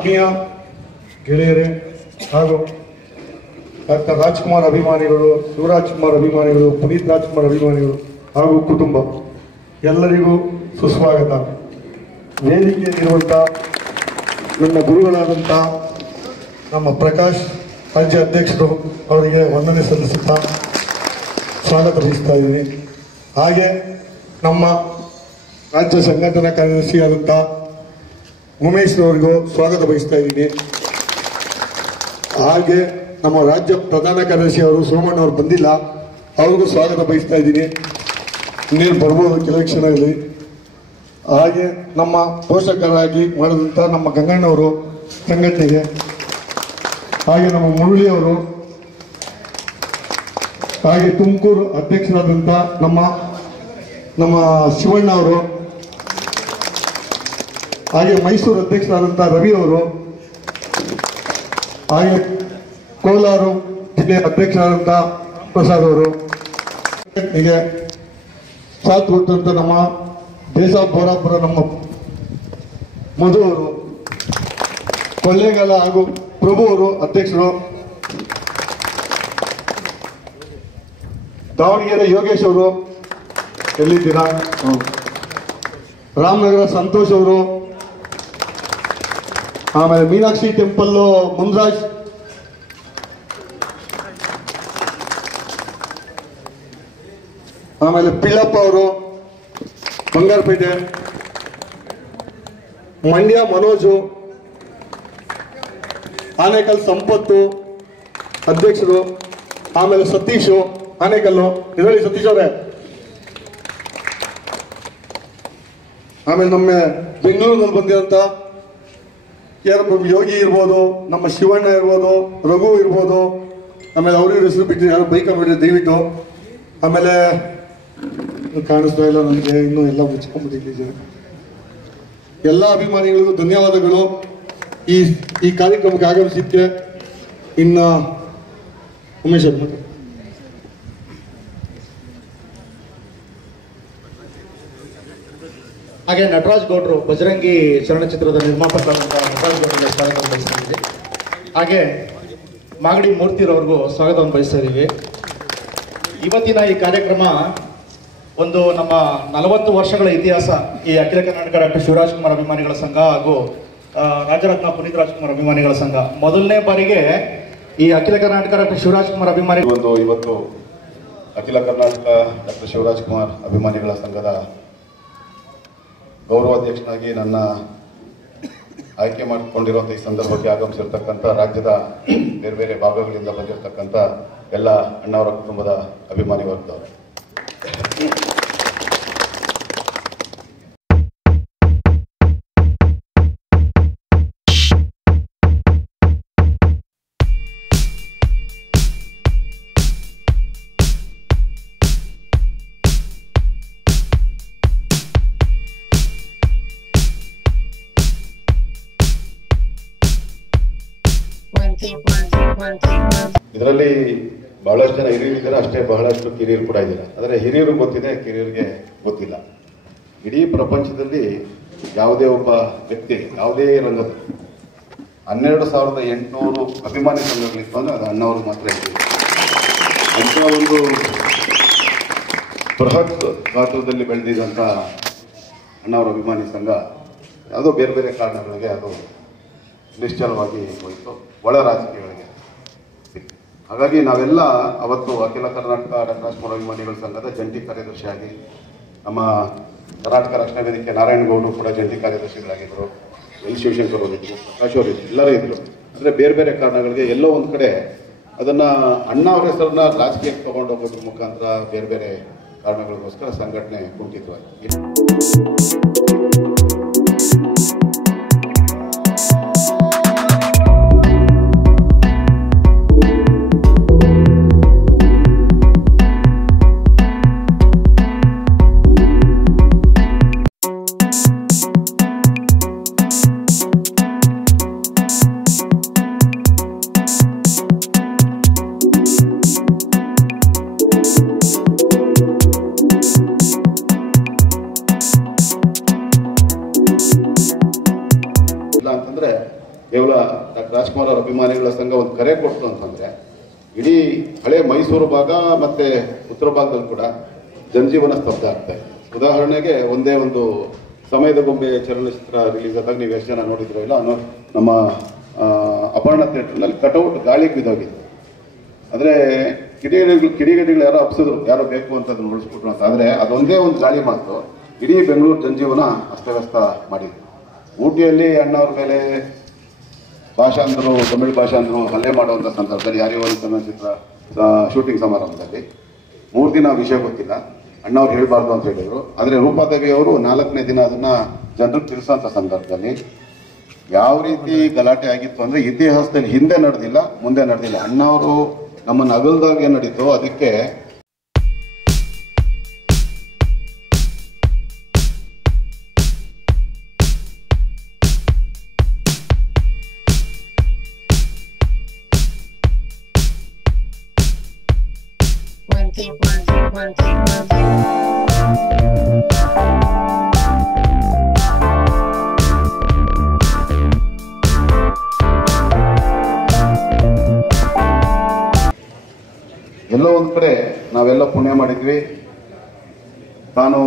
ಆತ್ಮೀಯ ಗೆಳೆಯರೇ ಹಾಗೂ ಡಾಕ್ಟರ್ ರಾಜ್ಕುಮಾರ್ ಅಭಿಮಾನಿಗಳು, ಶಿವರಾಜ್ ಕುಮಾರ್ ಅಭಿಮಾನಿಗಳು, ಪುನೀತ್ ರಾಜ್ಕುಮಾರ್ ಅಭಿಮಾನಿಗಳು ಹಾಗೂ ಕುಟುಂಬ, ಎಲ್ಲರಿಗೂ ಸುಸ್ವಾಗತ. ವೇದಿಕೆಯಲ್ಲಿರುವಂಥ ನನ್ನ ಗುರುಗಳಾದಂಥ ನಮ್ಮ ಪ್ರಕಾಶ್ ರಾಜ್ಯ ಅಧ್ಯಕ್ಷರು ಅವರಿಗೆ ವಂದನೆ ಸಲ್ಲಿಸುತ್ತಾ ಸ್ವಾಗತ ಬಯಸ್ತಾ ಇದ್ದೀನಿ. ಹಾಗೆ ನಮ್ಮ ರಾಜ್ಯ ಸಂಘಟನಾ ಕಾರ್ಯದರ್ಶಿಯಾದಂಥ ಉಮೇಶ್ ಅವರಿಗೂ ಸ್ವಾಗತ ಬಯಸ್ತಾ ಇದ್ದೀನಿ. ಹಾಗೆ ನಮ್ಮ ರಾಜ್ಯ ಪ್ರಧಾನ ಕಾರ್ಯದರ್ಶಿ ಅವರು ಸೋಮಣ್ಣ ಅವರು ಬಂದಿಲ್ಲ, ಅವ್ರಿಗೂ ಸ್ವಾಗತ ಬಯಸ್ತಾ ಇದ್ದೀನಿ. ಇನ್ನೇನು ಬರ್ಬೋದು ಕೆಲವು ಕ್ಷಣದಲ್ಲಿ. ಹಾಗೆ ನಮ್ಮ ಪೋಷಕರಾಗಿ ಮಾಡಿದಂಥ ನಮ್ಮ ಗಂಗಣ್ಣವರು ಸಂಘಟನೆಗೆ ಹಾಗೆ ನಮ್ಮ ಮುರುಳಿಯವರು, ಹಾಗೆ ತುಮಕೂರು ಅಧ್ಯಕ್ಷರಾದಂಥ ನಮ್ಮ ನಮ್ಮ ಶಿವಣ್ಣ ಅವರು ಹಾಗೆ ಮೈಸೂರು ಅಧ್ಯಕ್ಷರಾದಂಥ ರವಿ ಅವರು, ಹಾಗೆ ಕೋಲಾರ ಜಿಲ್ಲೆಯ ಅಧ್ಯಕ್ಷರಾದಂಥ ಪ್ರಸಾದ್ ಅವರು ಸಾಥ್ ಕೊಟ್ಟಂತ ನಮ್ಮ ದೇಶ ಬೋರಾಪುರ ನಮ್ಮ ಮಧು ಅವರು, ಕೊಳ್ಳೇಗಾಲ ಹಾಗೂ ಪ್ರಭು ಅವರು ಅಧ್ಯಕ್ಷರು, ದಾವಣಗೆರೆ ಯೋಗೇಶ್ ಅವರು, ಎಲ್ಲಿದ್ದೀರಾ. ರಾಮನಗರ ಸಂತೋಷ್ ಅವರು ಆಮೇಲೆ ಮೀನಾಕ್ಷಿ ಟೆಂಪಲ್ಲು ಮುನ್ರಾಜ್. ಆಮೇಲೆ ಪಿಳ್ಳಪ್ಪ ಅವರು, ಬಂಗಾರಪೇಟೆ. ಮಂಡ್ಯ ಮನೋಜು. ಆನೇಕಲ್ ಸಂಪತ್ತು ಅಧ್ಯಕ್ಷರು, ಆಮೇಲೆ ಸತೀಶು, ಆನೇಕಲ್ಲು, ಇದರಲ್ಲಿ ಸತೀಶ್ ಅವರೇ. ಆಮೇಲೆ ನಮ್ಮ ಬೆಂಗಳೂರಿನಲ್ಲಿ ಬಂದಿರೋಂಥ ಯಾರೊಬ್ಬ ಯೋಗಿ ಇರ್ಬೋದು, ನಮ್ಮ ಶಿವಣ್ಣ ಇರ್ಬೋದು, ರಘು ಇರ್ಬೋದು, ಆಮೇಲೆ ಅವ್ರಿಗೆ ಹೆಸರು ಬಿಟ್ಟು ಯಾರು ಬೈಕ್ ಅಲ್ಲಿ ದಯವಿಟ್ಟು. ಆಮೇಲೆ ಕಾಣಿಸ್ತಾ ಇಲ್ಲ ನನಗೆ, ಇನ್ನೂ ಎಲ್ಲ ಮುಚ್ಕೊಂಡ್ಬಿಟ್ಟಿದ್ದೀವಿ ಎಲ್ಲ ಅಭಿಮಾನಿಗಳಿಗೂ ಧನ್ಯವಾದಗಳು. ಈ ಈ ಕಾರ್ಯಕ್ರಮಕ್ಕೆ ಆಗಮಿಸಿದ್ದೆ ಇನ್ನು ಉಮೇಶ್ ಅವ್ರು ಹಾಗೆ ನಟರಾಜ್ ಗೌಡ್ರು ಬಜರಂಗಿ ಚಲನಚಿತ್ರದ ನಿರ್ಮಾಪಕರಾದಂಥ ನಟರಾಜ್ ಗೌಡ್ರಿಗೆ ಸ್ವಾಗತ ಬಯಸ್ತಾ ಇದ್ದೀವಿ ಹಾಗೆ ಮಾಗಡಿ ಮೂರ್ತಿರವ್ರಿಗೂ ಸ್ವಾಗತವನ್ನು ಬಯಸ್ತಾ ಇವತ್ತಿನ ಈ ಕಾರ್ಯಕ್ರಮ ಒಂದು ನಮ್ಮ ನಲವತ್ತು ವರ್ಷಗಳ ಇತಿಹಾಸ ಈ ಅಖಿಲ ಕರ್ನಾಟಕ ಡಾಕ್ಟರ್ ಶಿವರಾಜ್ ಕುಮಾರ್ ಅಭಿಮಾನಿಗಳ ಸಂಘ ಹಾಗೂ ರಾಜರತ್ನ ಪುನೀತ್ ರಾಜ್ಕುಮಾರ್ ಅಭಿಮಾನಿಗಳ ಸಂಘ. ಮೊದಲನೇ ಬಾರಿಗೆ ಈ ಅಖಿಲ ಕರ್ನಾಟಕ ಡಾಕ್ಟರ್ ಶಿವರಾಜ್ ಕುಮಾರ್ ಅಭಿಮಾನಿ ಒಂದು ಇವತ್ತು ಅಖಿಲ ಕರ್ನಾಟಕ ಡಾಕ್ಟರ್ ಶಿವರಾಜ್ ಕುಮಾರ್ ಅಭಿಮಾನಿಗಳ ಸಂಘದ ಗೌರವಾಧ್ಯಕ್ಷನಾಗಿ ನನ್ನ ಆಯ್ಕೆ ಮಾಡಿಕೊಂಡಿರುವಂಥ ಈ ಸಂದರ್ಭಕ್ಕೆ ಆಗಮಿಸಿರ್ತಕ್ಕಂಥ ರಾಜ್ಯದ ಬೇರೆ ಬೇರೆ ಭಾಗಗಳಿಂದ ಬಂದಿರತಕ್ಕಂಥ ಎಲ್ಲ ಅಣ್ಣವರ ಕುಟುಂಬದ ಅಭಿಮಾನಿ ವರ್ಗದವರು ಇದರಲ್ಲಿ ಬಹಳಷ್ಟು ಜನ ಹಿರಿಯರು ಇದ್ದಾರೆ, ಅಷ್ಟೇ ಬಹಳಷ್ಟು ಕಿರಿಯರು ಕೂಡ ಇದ್ದಾರೆ. ಆದರೆ ಹಿರಿಯರು ಗೊತ್ತಿದೆ, ಕಿರಿಯರಿಗೆ ಗೊತ್ತಿಲ್ಲ. ಇಡೀ ಪ್ರಪಂಚದಲ್ಲಿ ಯಾವುದೇ ಒಬ್ಬ ವ್ಯಕ್ತಿ, ಯಾವುದೇ ರಂಗದ ಹನ್ನೆರಡು ಸಾವಿರದ ಎಂಟುನೂರು ಅಭಿಮಾನಿ ಸಂಘಗಳಿತ್ತು ಅಂದರೆ ಅದು ಅಣ್ಣವರು ಮಾತ್ರ ಇದೆ ಅಂತ ಒಂದು ಬೃಹತ್ ಗಾತ್ರದಲ್ಲಿ ಬೆಳೆದಿದ್ದಂಥ ಅಣ್ಣವರ ಅಭಿಮಾನಿ ಸಂಘ, ಯಾವುದೋ ಬೇರೆ ಬೇರೆ ಕಾರಣಗಳಿಗೆ ಅದು ನಿಶ್ಚಲವಾಗಿ ಹೋಯಿತು. ಒಳ ರಾಜಕೀಯಗಳಿಗೆ. ಹಾಗಾಗಿ ನಾವೆಲ್ಲ ಅವತ್ತು ಅಖಿಲ ಕರ್ನಾಟಕ ಡಾಕ್ಟರ್ ಅಭಿಮಾನಿಗಳ ಸಂಘದ ಜಂಟಿ ಕಾರ್ಯದರ್ಶಿಯಾಗಿ ನಮ್ಮ ಕರ್ನಾಟಕ ರಕ್ಷಣಾ ವೇದಿಕೆ ನಾರಾಯಣಗೌಡರು ಕೂಡ ಜಂಟಿ ಕಾರ್ಯದರ್ಶಿಗಳಾಗಿದ್ದರು. ಎಲ್ ಶಿವಶಂಕರ್ ಅವರಿದ್ದರು ಪ್ರಕಾಶ್ ಇದ್ದರು, ಎಲ್ಲರೂ ಇದ್ದರು. ಅಂದರೆ ಬೇರೆ ಬೇರೆ ಕಾರಣಗಳಿಗೆ ಎಲ್ಲೋ ಒಂದು ಕಡೆ ಅದನ್ನು ಅಣ್ಣ ಅವರ ಹೆಸರನ್ನ ರಾಜಕೀಯಕ್ಕೆ ತಗೊಂಡು ಹೋಗೋದ್ರ ಮುಖಾಂತರ ಬೇರೆ ಬೇರೆ ಕಾರಣಗಳಿಗೋಸ್ಕರ ಸಂಘಟನೆ ಕುಂಠಿತವಾಗಿದೆ. ಉತ್ತರ ಭಾಗದಲ್ಲಿ ಕೂಡ ಜನಜೀವನ ಸ್ತಬ್ಧ ಆಗ್ತಾ ಇದೆ. ಉದಾಹರಣೆಗೆ ಒಂದೇ ಒಂದು ಸಮಯದ ಗೊಂಬೆ ಚಲನಚಿತ್ರ ರಿಲೀಸ್ ಆದಾಗ ನೀವು ಎಷ್ಟು ಜನ ನೋಡಿದ್ರೋ ಇಲ್ಲ ಅನ್ನೋ ನಮ್ಮ ಅಪರ್ಣ ಥಿಯೇಟರ್ನಲ್ಲಿ ಕಟೌಟ್ ಗಾಳಿಗೆ ಬಿದ್ದೋಗಿದೆ. ಅಂದ್ರೆ ಕಿಡಿಗೇಡಿಗಳು, ಕಿಡಿಗಡಿಗಳು ಯಾರೋ ಅಪ್ಸಿದ್ರು ಯಾರೋ ಬೇಕು ಅಂತ ಅದನ್ನು ಉಳಿಸ್ಬಿಟ್ರು ಅಂತ. ಆದರೆ ಅದೊಂದೇ ಒಂದು ಗಾಳಿ ಮಾತು, ಇಡೀ ಬೆಂಗಳೂರು ಜನಜೀವನ ಅಸ್ತವ್ಯಸ್ತ ಮಾಡಿದ್ರು ಊಟಿಯಲ್ಲಿ ಅಣ್ಣವ್ರ ಮೇಲೆ ಭಾಷಾಂತರು, ತಮಿಳು ಭಾಷಾಂತರು ಹಲ್ಲೆ ಮಾಡುವಂಥ ಸಂದರ್ಭದಲ್ಲಿ ಒಂದು ಚಲನಚಿತ್ರ ಶೂಟಿಂಗ್ ಸಮಾರಂಭದಲ್ಲಿ ಮೂರು ದಿನ ವಿಷಯ ಗೊತ್ತಿಲ್ಲ. ಅಣ್ಣವ್ರು ಹೇಳಬಾರ್ದು ಅಂತ ಹೇಳಿದ್ರು. ಆದರೆ ರೂಪಾದೇವಿ ಅವರು ನಾಲ್ಕನೇ ದಿನ ಅದನ್ನ ಜನರಿಗೆ ತಿಳಿಸೋಂಥ ಸಂದರ್ಭದಲ್ಲಿ ಯಾವ ರೀತಿ ಗಲಾಟೆ ಆಗಿತ್ತು ಅಂದ್ರೆ ಇತಿಹಾಸದಲ್ಲಿ ಹಿಂದೆ ನಡೆದಿಲ್ಲ, ಮುಂದೆ ನಡೆದಿಲ್ಲ. ಅಣ್ಣವರು ನಮ್ಮನ್ನು ಅಗಲ್ದಾಗ ಏನು ನಡೀತು? ಅದಕ್ಕೆ ಎಲ್ಲೋ ಒಂದು ಕಡೆ ನಾವೆಲ್ಲ ಪುಣ್ಯ ಮಾಡಿದ್ವಿ. ತಾನು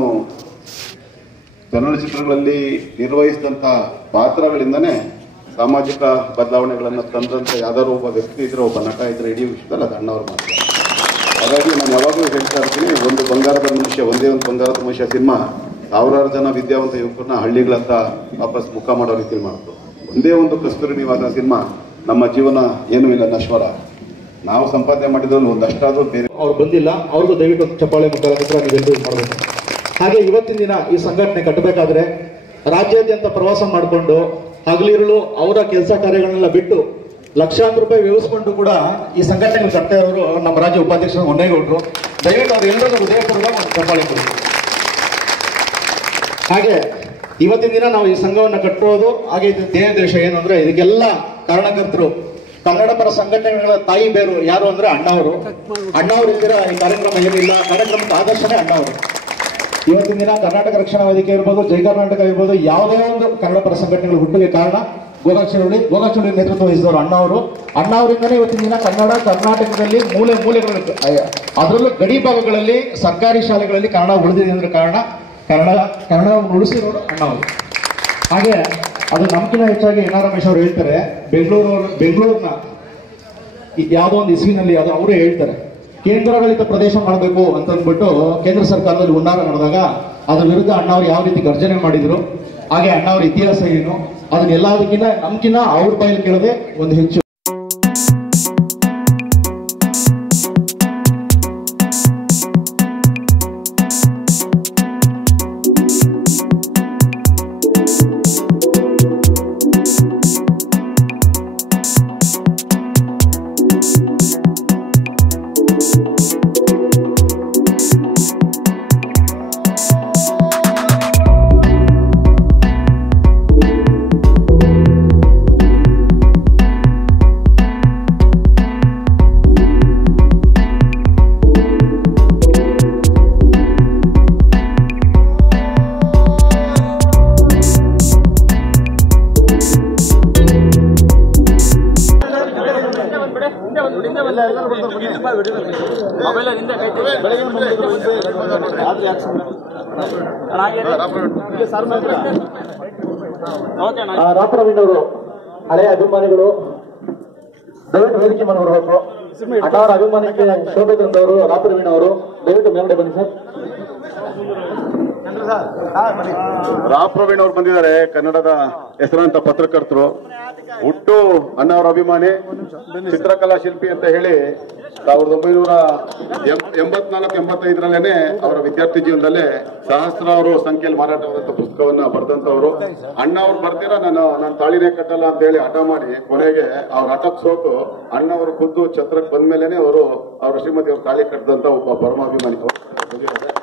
ಚಲನಚಿತ್ರಗಳಲ್ಲಿ ನಿರ್ವಹಿಸಿದಂಥ ಪಾತ್ರಗಳಿಂದನೇ ಸಾಮಾಜಿಕ ಬದಲಾವಣೆಗಳನ್ನು ತಂದಂತ ಯಾವ್ದಾದ್ರು ಒಬ್ಬ ವ್ಯಕ್ತಿ ಇದ್ರೆ, ಒಬ್ಬ ನಟ ಇದ್ರೆ ಇಡೀ ವಿಷಯದಲ್ಲಿ ಅದು ಅಣ್ಣವ್ರು ಮಾತ್ರ ಹಾಗಾಗಿ ನಾನು ಯಾವಾಗಲೂ ಹೇಳ್ತಾ ಇರ್ತೀನಿ, ಒಂದು ಬಂಗಾರದ ಮನುಷ್ಯ, ಒಂದೇ ಒಂದು ಬಂಗಾರದ ಮನುಷ್ಯ ಸಿನಿಮಾ, ಸಾವಿರಾರು ಜನ ವಿದ್ಯಾವಂತ ಯುವಕರನ್ನ ಹಳ್ಳಿಗಳತ್ತ ವಾಪಸ್ ಮುಖ ಮಾಡೋ ರೀತಿ ಮಾಡಿತು ಒಂದೇ ಒಂದು ಕಸ್ತೂರಿ ನಿವಾಸ ಸಿನಿಮಾ ನಮ್ಮ ಜೀವನ ಏನೂ ಇಲ್ಲ, ನಶ್ವರ. ನಾವು ಸಂಪಾದನೆ ಮಾಡಿದ್ರಲ್ಲಿ ಒಂದಷ್ಟಾದರೂ ಬೇರೆ ಅವ್ರು ಬಂದಿಲ್ಲ ಅವ್ರಿಗೂ ದಯವಿಟ್ಟು ಚಪ್ಪಾಳೆ ಮುಖಾಂತರ ನೀವೆಲ್ಲರೂ ಮಾಡಬೇಕು. ಹಾಗೆ ಇವತ್ತಿನ ದಿನ ಈ ಸಂಘಟನೆ ಕಟ್ಟಬೇಕಾದ್ರೆ ರಾಜ್ಯಾದ್ಯಂತ ಪ್ರವಾಸ ಮಾಡಿಕೊಂಡು ಹಗಲಿರುಳು ಅವರ ಕೆಲಸ ಕಾರ್ಯಗಳನ್ನೆಲ್ಲ ಬಿಟ್ಟು ಲಕ್ಷಾಂತರ ರೂಪಾಯಿ ವ್ಯವಸ್ಕೊಂಡು ಕೂಡ ಈ ಸಂಘಟನೆಗಳು ಕಟ್ತಾ ಇರೋರು ನಮ್ಮ ರಾಜ್ಯ ಉಪಾಧ್ಯಕ್ಷರು ಹೊನ್ನೇಗೌಡರು. ದಯವಿಟ್ಟು ಅವ್ರು ಎಲ್ಲರೂ ಹೃದಯಪೂರ್ವಕ ಚಪ್ಪಾಳೆ ಹಾಗೆ ಇವತ್ತಿನ ದಿನ ನಾವು ಈ ಸಂಘವನ್ನು ಕಟ್ಟೋದು ಹಾಗೆ ಇದು ದೇಹ ದೇಶ ಏನು ಅಂದ್ರೆ ಇದಕ್ಕೆಲ್ಲ ಕಾರಣಕರ್ತರು. ಕನ್ನಡ ಪರ ಸಂಘಟನೆಗಳ ತಾಯಿ ಬೇರು ಯಾರು ಅಂದ್ರೆ ಅಣ್ಣವರು. ಅಣ್ಣವರು ಇದ್ದೀರ ಈ ಕಾರ್ಯಕ್ರಮ ಏನಿಲ್ಲ. ಕಾರ್ಯಕ್ರಮದ ಆದರ್ಶನೇ ಅಣ್ಣವರು. ಇವತ್ತಿನ ದಿನ ಕರ್ನಾಟಕ ರಕ್ಷಣಾ ವೇದಿಕೆ ಇರ್ಬೋದು, ಜೈ ಕರ್ನಾಟಕ ಇರ್ಬೋದು, ಯಾವುದೇ ಒಂದು ಕನ್ನಡ ಪರ ಸಂಘಟನೆಗಳು ಹುಟ್ಟಿಗೆ ಕಾರಣ. ಗೋಗಾಕ್ಷರಳ್ಳಿ ಗೋಗಾಕ್ಷರಳ್ಳಿ ನೇತೃತ್ವ ವಹಿಸಿದವರು ಅಣ್ಣವರು ಅಣ್ಣವರಿಂದನೇ ಇವತ್ತಿನ ದಿನ ಕನ್ನಡ, ಕರ್ನಾಟಕದಲ್ಲಿ ಮೂಲೆ ಮೂಲೆಗಳು ಅದರಲ್ಲೂ ಗಡಿ ಭಾಗಗಳಲ್ಲಿ, ಸರ್ಕಾರಿ ಶಾಲೆಗಳಲ್ಲಿ ಕನ್ನಡ ಉಳಿದಿದೆ ಅಂದ್ರೆ ಕಾರಣ ಕನ್ನಡ, ಕನ್ನಡವನ್ನು ಉಳಿಸಿರೋರು ಅಣ್ಣವರು ಹಾಗೆ ಅದು ನಮ್ಕಿಂತ ಹೆಚ್ಚಾಗಿ ಎನ್ ಆರ್ ರಮೇಶ್ ಅವರು ಹೇಳ್ತಾರೆ. ಬೆಂಗಳೂರು ಬೆಂಗಳೂರಿನ ಯಾವುದೋ ಒಂದು ಇಸ್ವಿನಲ್ಲಿ ಅದು ಅವರು ಹೇಳ್ತಾರೆ. ಕೇಂದ್ರಾಡಳಿತ ಪ್ರದೇಶ ಮಾಡಬೇಕು ಅಂತ ಅಂದ್ಬಿಟ್ಟು ಕೇಂದ್ರ ಸರ್ಕಾರದಲ್ಲಿ ಉನ್ನಾರ ನಡೆದಾಗ ಅದ್ರ ವಿರುದ್ಧ ಅಣ್ಣವ್ರು ಯಾವ ರೀತಿ ಗರ್ಜನೆ ಮಾಡಿದ್ರು, ಹಾಗೆ ಅಣ್ಣವ್ರ ಇತಿಹಾಸ ಏನು ಅದನ್ನೆಲ್ಲದಕ್ಕಿಂತ ನಮ್ಕಿನ್ನ ಅವ್ರ ಬಾಯಲ್ಲಿ ಕೇಳದೆ ಒಂದು ಹೆಚ್ಚು ರಾಪುರವಿನವರು ಹಳೆಯ ಅಭಿಮಾನಿಗಳು ದಯವಿಟ್ಟು ವೇದಿಕೆ ಮನೆ ಬರಬೇಕು ಅಟಾರ ಅಭಿಮಾನಕ್ಕೆ ಶೋಭೆ ತಂದವರು ರಾಪರವೀಣ ಅವರು. ದಯವಿಟ್ಟು ಮೇಲ್ಗಡೆ ಬನ್ನಿ ಸರ್. ರಾ ಪ್ರವೀಣ್ ಅವ್ರು ಬಂದಿದ್ದಾರೆ, ಕನ್ನಡದ ಹೆಸರಾಂತ ಪತ್ರಕರ್ತರು. ಹುಟ್ಟು ಅಣ್ಣವರ ಅಭಿಮಾನಿ, ಚಿತ್ರಕಲಾ ಶಿಲ್ಪಿ ಅಂತ ಹೇಳಿ ಸಾವಿರದ ಒಂಬೈನೂರ ಎಂಬತ್ನಾಲ್ಕು, ಎಂಬತ್ತೈದರಲ್ಲೇನೆ ಅವರ ವಿದ್ಯಾರ್ಥಿ ಜೀವನದಲ್ಲೇ ಸಹಸ್ರಾರು ಸಂಖ್ಯೆಯಲ್ಲಿ ಮಾರಾಟವಾದಂತ ಪುಸ್ತಕವನ್ನ ಬರೆದಂತವರು ಅಣ್ಣ ಅವ್ರು ಬರ್ತೀರಾ? ನಾನು ನಾನು ತಾಳಿನೇ ಕಟ್ಟಲ್ಲ ಅಂತ ಹೇಳಿ ಹಠ ಮಾಡಿ ಕೊನೆಗೆ ಅವ್ರ ಹಠಕ್ ಸೋತು ಅಣ್ಣವರು ಖುದ್ದು ಛತ್ರಕ್ಕೆ ಬಂದ್ಮೇಲೆನೆ ಅವರು, ಅವರ ಶ್ರೀಮತಿ ಅವ್ರ ತಾಳಿ ಕಟ್ಟದಂತ ಒಬ್ಬ ಪರಮಾಭಿಮಾನಿ. ಅವರು.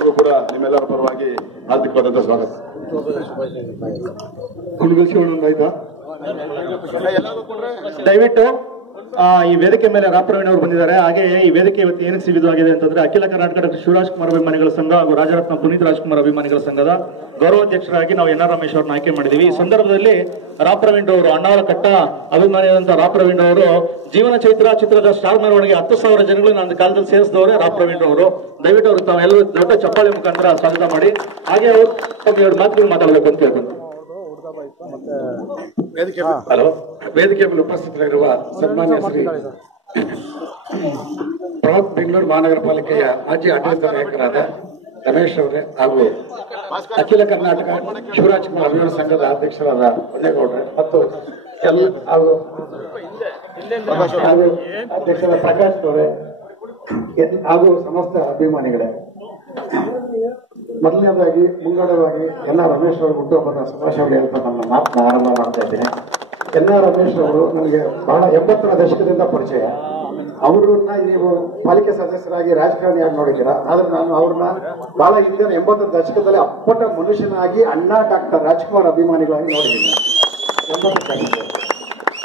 ಅವ್ರಿಗೂ ಕೂಡ ನಿಮ್ಮೆಲ್ಲರ ಪರವಾಗಿ ಹಾರ್ದಿಕವಾದಂತ ಸ್ವಾಗತ. ಆಯ್ತಾ? ದಯವಿಟ್ಟು ಈ ವೇದಿಕೆ ಮೇಲೆ ರಾಪ್ರವೀಣ್ ಅವರು ಬಂದಿದ್ದಾರೆ. ಹಾಗೆ ಈ ವೇದಿಕೆ ಇವತ್ತು ಏನಕ್ಕೆ ಆಗಿದೆ ಅಂತಂದ್ರೆ ಅಖಿಲ ಕರ್ನಾಟಕದ ಡಾಕ್ಟರ್ ಶಿವರಾಜ್ ಕುಮಾರ್ ಅಭಿಮಾನಿಗಳ ಸಂಘ ಹಾಗೂ ರಾಜರತ್ನ ಪುನೀತ್ ರಾಜ್ಕುಮಾರ್ ಅಭಿಮಾನಿಗಳ ಸಂಘದ ಗೌರವಾಧ್ಯಕ್ಷರಾಗಿ ನಾವು ಎನ್ ಆರ್ ರಮೇಶ್ ಅವ್ರನ್ನ ಆಯ್ಕೆ ಮಾಡಿದೀವಿ. ಈ ಸಂದರ್ಭದಲ್ಲಿ ರಾಪ್ರವೀಣ್ ಅವರು, ಅಣ್ಣಾವರ ಕಟ್ಟ ಅಭಿಮಾನಿಯಾದಂತಹ ರಾಪ್ರವೀಣ್ ಅವರು, ಜೀವನ ಚೈತ್ರ ಚಿತ್ರದ ಸ್ಟಾರ್ ಮೆರವಣಿಗೆ ಹತ್ತು ಸಾವಿರ ಜನಗಳು ನನ್ನ ಕಾಲದಲ್ಲಿ ಸೇರಿಸಿದವರೇ ರಾಪ್ರವೀಣ್ ಅವರು. ದಯವಿಟ್ಟು ಅವರು ತಾವೆಲ್ಲರೂ ದೊಡ್ಡ ಚಪ್ಪಾಳೆ ಮುಖಾಂತರ ಸ್ವಾಗತ ಮಾಡಿ. ಹಾಗೆ ಅವರು ಎರಡು ಮಾತುಗಳು ಮಾತಾಡಬೇಕು ಅಂತ ಹೇಳ್ಕೊಂಡು ಹಲೋ ವೇದಿಕೆ ಮೇಲೆ ಉಪಸ್ಥಿತರಿರುವ ಸನ್ಮಾನ್ಯ ಶ್ರೀ ಬೃಹತ್ ಬೆಂಗಳೂರು ಮಹಾನಗರ ಪಾಲಿಕೆಯ ಮಾಜಿ ಆಡಳಿತ ನಾಯಕರಾದ ರಮೇಶ್ ಅವರೇ ಹಾಗೂ ಅಖಿಲ ಕರ್ನಾಟಕ ಶಿವರಾಜ್ ಕುಮಾರ್ ಅಭಿಮಾನ ಸಂಘದ ಅಧ್ಯಕ್ಷರಾದ ಹೊನ್ನೇಗೌಡ್ರೆ ಮತ್ತು ಎಲ್ಲ ಹಾಗೂ ಅಧ್ಯಕ್ಷರ ಪ್ರಕಾಶ್ ಅವರೇ ಹಾಗೂ ಸಮಸ್ತ ಅಭಿಮಾನಿಗಳೇ. ಮೊದಲನೇದಾಗಿ, ಮುಂಗಡವಾಗಿ ಎಲ್ಲ ರಮೇಶ್ ಅವರು ಹುಟ್ಟುಹಬ್ಬದ ಶುಭಾಶಯಗಳು ಹೇಳ್ತಾ ನನ್ನ ಮಾತನ್ನ ಆರಂಭ ಮಾಡ್ತಾ ಇದ್ದೇನೆ. ಎಲ್ಲ ರಮೇಶ್ ಅವರು ನನಗೆ ಬಹಳ ಎಂಬತ್ತರ ದಶಕದಿಂದ ಪರಿಚಯ. ಅವರನ್ನ ನೀವು ಪಾಲಿಕೆ ಸದಸ್ಯರಾಗಿ ರಾಜಕಾರಣಿಯಾಗಿ ನೋಡಿದ್ದೀರಾ. ಆದ್ರೆ ನಾನು ಅವ್ರನ್ನ ಬಹಳ ಹಿಂದಿನ ಎಂಬತ್ತರ ದಶಕದಲ್ಲಿ ಅಪ್ಪಟ ಮನುಷ್ಯನಾಗಿ, ಅಣ್ಣಾ ಡಾಕ್ಟರ್ ರಾಜ್ಕುಮಾರ್ ಅಭಿಮಾನಿಗಳಾಗಿ ನೋಡಿದ್ದೀನಿ. ಎಂಬತ್ತರ ದಶಕದಲ್ಲಿ.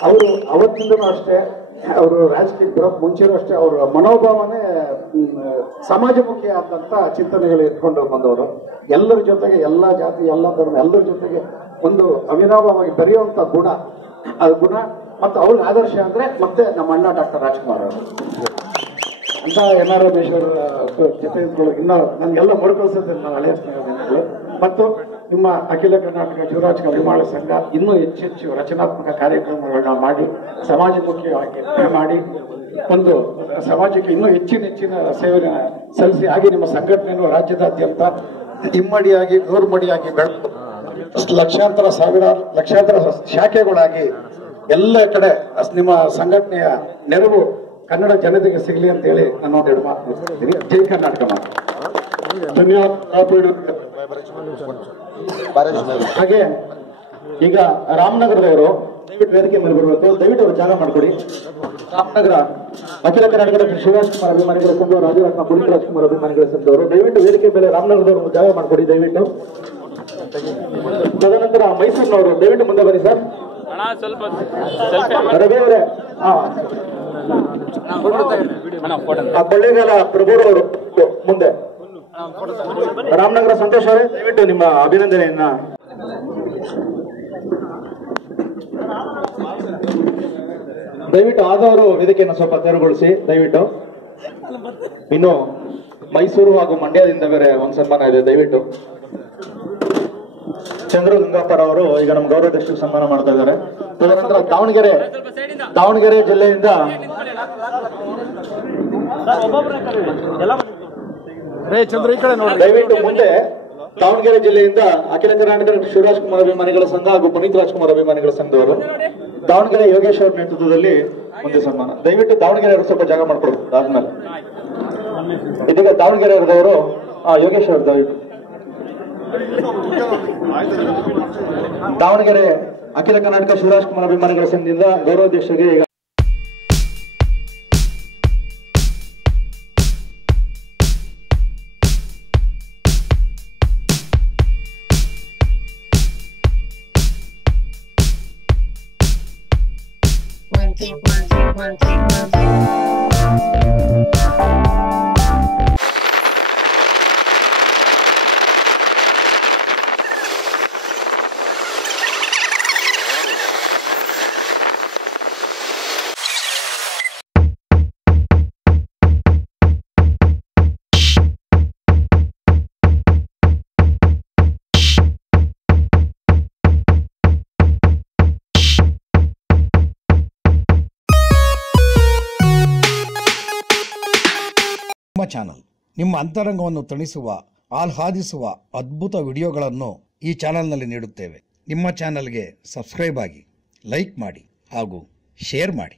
ಅವರು ಅವತ್ತಿಂದನೂ ಅಷ್ಟೇ ಅವರು ರಾಜಕೀಯ ಬರೋಕ್ ಮುಂಚೆನೂ ಅಷ್ಟೇ, ಅವರ ಮನೋಭಾವನೆ ಸಮಾಜಮುಖಿ ಆದಂತ ಚಿಂತನೆಗಳು ಇಟ್ಕೊಂಡು ಬಂದವರು. ಎಲ್ಲರ ಜೊತೆಗೆ ಎಲ್ಲ ಜಾತಿ, ಎಲ್ಲ ಧರ್ಮ, ಎಲ್ಲರ ಜೊತೆಗೆ ಒಂದು ಅವಿನಾಭವಾಗಿ ಬೆರೆಯುವಂತ ಗುಣ. ಆ ಗುಣ ಮತ್ತು ಅವ್ರ ಆದರ್ಶ ಅಂದ್ರೆ ಮತ್ತೆ ನಮ್ಮ ಅಣ್ಣ ಡಾಕ್ಟರ್ ರಾಜ್ಕುಮಾರ್ ಅವರು. ಅಂತ ಎನ್ ಆರ್ ರಮೇಶ್ವರ ಜೊತೆ ಇನ್ನೂ ನನಗೆಲ್ಲ ಮರುಕಳಿಸುತ್ತೆ ನಾನು ಹಳೆಯ ಸ್ನೇಹಿತರು. ಮತ್ತು ನಿಮ್ಮ ಅಖಿಲ ಕರ್ನಾಟಕ ಶಿವರಾಜ್ ಕವಿಮಾಳ ಸಂಘ ಇನ್ನೂ ಹೆಚ್ಚು ಹೆಚ್ಚು ರಚನಾತ್ಮಕ ಕಾರ್ಯಕ್ರಮಗಳನ್ನ ಮಾಡಿ ಸಮಾಜಮುಖಿಯಾಗಿ ಮಾಡಿ, ಒಂದು ಸಮಾಜಕ್ಕೆ ಇನ್ನೂ ಹೆಚ್ಚಿನ ಹೆಚ್ಚಿನ ಸೇವೆಯನ್ನು ಸಲ್ಲಿಸಿ, ಹಾಗೆ ನಿಮ್ಮ ಸಂಘಟನೆಯನ್ನು ರಾಜ್ಯದಾದ್ಯಂತ ಇಮ್ಮಡಿಯಾಗಿ ನೂರ್ಮಡಿಯಾಗಿ ಬೆಳೆದು, ಲಕ್ಷಾಂತರ ಸಾವಿರಾರು ಲಕ್ಷಾಂತರ ಶಾಖೆಗಳಾಗಿ ಎಲ್ಲ ಕಡೆ ನಿಮ್ಮ ಸಂಘಟನೆಯ ನೆರವು ಕನ್ನಡ ಜನತೆಗೆ ಸಿಗಲಿ ಅಂತ ಹೇಳಿ ನಾನು ಒಂದೆರಡು ಮಾತು ಜೈ ಕರ್ನಾಟಕ ಮಾತು. ಧನ್ಯವಾದ. ಹಾಗೆ ಈಗ ರಾಮನಗರದವರು ದಯವಿಟ್ಟು ವೇದಿಕೆ ಮೇಲೆ ಬರಬೇಕು. ದಯವಿಟ್ಟು ಅವರು ಜಾಗ ಮಾಡಿಕೊಡಿ. ರಾಮನಗರ ಅಖಿಲ ಕರ್ನಾಟಕದ ಶಿವರಾಜ್ ಕುಮಾರ್ ಅಭಿಮಾನಿಗಳ ಸಂಘ ರಾಜರತ್ನ ಪುನೀತ್ ರಾಜ್ಕುಮಾರ್ ಅಭಿಮಾನಿಗಳ ಸಂಘದವರು ದಯವಿಟ್ಟು ವೇದಿಕೆ ಮೇಲೆ ರಾಮನಗರದವರು ಜಾಗ ಮಾಡಿಕೊಡಿ ದಯವಿಟ್ಟು. ತದನಂತರ ಮೈಸೂರಿನವರು ದಯವಿಟ್ಟು ಮುಂದೆ ಬನ್ನಿ ಸರ್. ರವಿ ಅವರೇ ಹಾ. ಆ ಕೊಳ್ಳೇಗಾಲ ಪ್ರಭುರವರು ಮುಂದೆ. ರಾಮನಗರ ಸಂತೋಷ್ ಅವರೇ, ದಯವಿಟ್ಟು ನಿಮ್ಮ ಅಭಿನಂದನೆಯನ್ನ. ದಯವಿಟ್ಟು ಆದವರು ವೇದಿಕೆಯನ್ನು ಸ್ವಲ್ಪ ತೆರವುಗೊಳಿಸಿ, ದಯವಿಟ್ಟು. ಇನ್ನು ಮೈಸೂರು ಹಾಗೂ ಮಂಡ್ಯದಿಂದ ಬೇರೆ ಒಂದು ಸನ್ಮಾನ ಇದೆ, ದಯವಿಟ್ಟು. ಚಂದ್ರು ಅವರು ಈಗ ನಮ್ಮ ಗೌರವಾಧ್ಯಕ್ಷರಿಗೆ ಸನ್ಮಾನ ಮಾಡ್ತಾ ಇದ್ದಾರೆ. ತದನಂತರ ದಾವಣಗೆರೆ ದಾವಣಗೆರೆ ಜಿಲ್ಲೆಯಿಂದ ದಯವಿಟ್ಟು ಮುಂದೆ ದಾವಣಗೆರೆ ಜಿಲ್ಲೆಯಿಂದ ಅಖಿಲ ಕರ್ನಾಟಕ ಶಿವರಾಜ್ ಕುಮಾರ್ ಅಭಿಮಾನಿಗಳ ಸಂಘ ಹಾಗೂ ಪುನೀತ್ ರಾಜ್ಕುಮಾರ್ ಅಭಿಮಾನಿಗಳ ಸಂಘದವರು ದಾವಣಗೆರೆ ಯೋಗೇಶ್ ಅವರ ನೇತೃತ್ವದಲ್ಲಿ ಮುಂದೆ ಸನ್ಮಾನ. ದಯವಿಟ್ಟು ದಾವಣಗೆರೆ ಅವರು ಸ್ವಲ್ಪ ಜಾಗ ಮಾಡ್ಕೊಡ್ಬೇಕು ಆದ್ಮೇಲೆ ಇದೀಗ ದಾವಣಗೆರೆ ಅವರದವರು ಯೋಗೇಶ್ ಅವರು ದಯವಿಟ್ಟು. ದಾವಣಗೆರೆ ಅಖಿಲ ಕರ್ನಾಟಕ ಶಿವರಾಜ್ ಕುಮಾರ್ ಅಭಿಮಾನಿಗಳ ಸಂಘದಿಂದ ಗೌರವಾಧ್ಯಕ್ಷರಿಗೆ ಈಗ sequence, sequence, sequence. ಚಾನಲ್ ನಿಮ್ಮ ಅಂತರಂಗವನ್ನು ತಣಿಸುವ, ಆಹ್ಲಾದಿಸುವ ಅದ್ಭುತ ವಿಡಿಯೋಗಳನ್ನು ಈ ಚಾನಲ್ನಲ್ಲಿ ನೀಡುತ್ತೇವೆ. ನಿಮ್ಮ ಚಾನಲ್ಗೆ ಸಬ್ಸ್ಕ್ರೈಬ್ ಆಗಿ ಲೈಕ್ ಮಾಡಿ ಹಾಗೂ ಶೇರ್ ಮಾಡಿ.